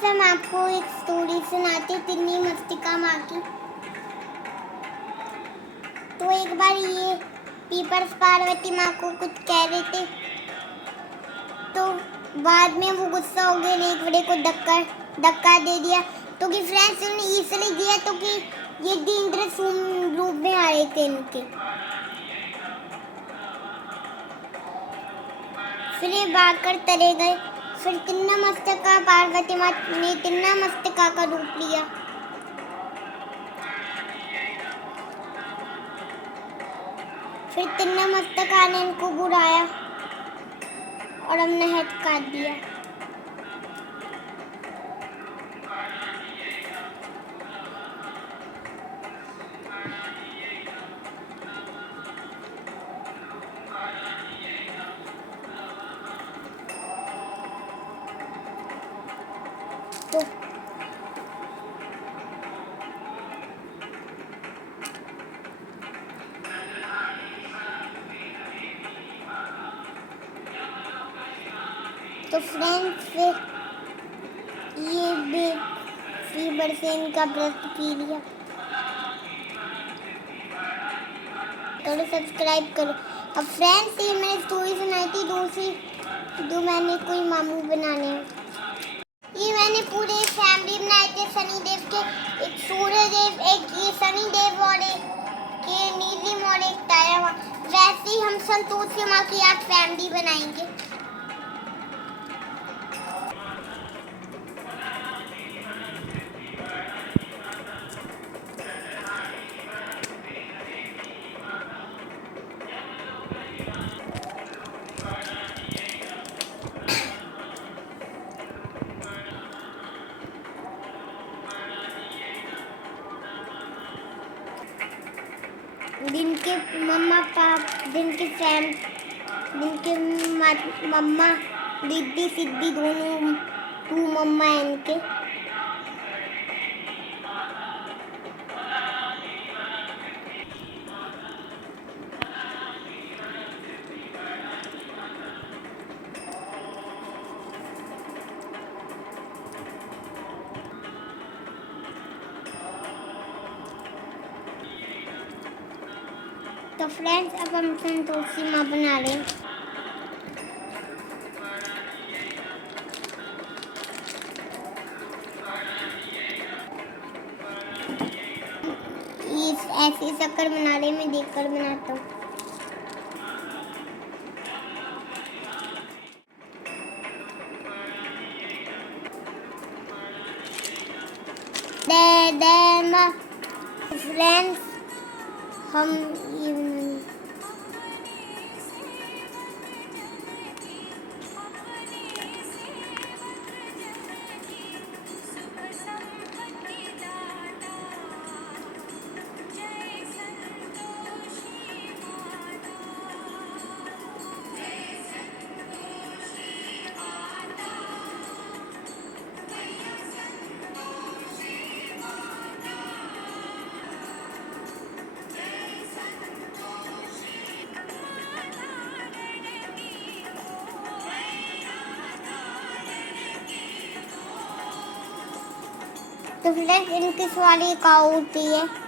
Friends, हम आपको एक स्टोरी सुनाते तिन्नी मस्तिका माँ की। तो एक बार ये पीपर्स पार्वती माँ को कुछ कह रहे थे, तो बाद में वो गुस्सा हो गए, एक बड़े को धक्का दे दिया। तो कि फ्रेंड्स उन्होंने इसलिए दिया तो कि ये इंद्र रूप में आ रहे थे इनके। फिर ये भागकर तले गए। फिर तिन्ना मस्तका पार्वती माँ ने तिन्ना मस्तका का रूप लिया। फिर तिन्ना मस्तका ने इनको बुलाया और हमने हेड काट दिया। तो फ्रेंड्स ये फीवर से इनका व्रत पी लिया। करो सब्सक्राइब करो। अब फ्रेंड्स ये मैंने स्टोरी सुनाई थी दूसरी, जो मैंने कोई मामू बनाने हैं। ये मैंने पूरे फैमिली बनाए थे, शनिदेव के, एक सूर्यदेव, एक ये शनिदेव और एक ये नीलिम और एक तारा माँ। वैसे ही हम संतोषी माँ की आज फैमिली बनाएंगे। जिनके मम्मा दीदी सिद्धि दोनों 2 मम्मा है इनके। तो फ्रेंड्स अब हम संतोषी माँ बना रहे हैं। ऐसी शक्कर बना रहे, मैं देखकर बनाता हूँ। फ्रेंड्स हम तो फ्रेंड्स इनकी सवारी काऊ होती है।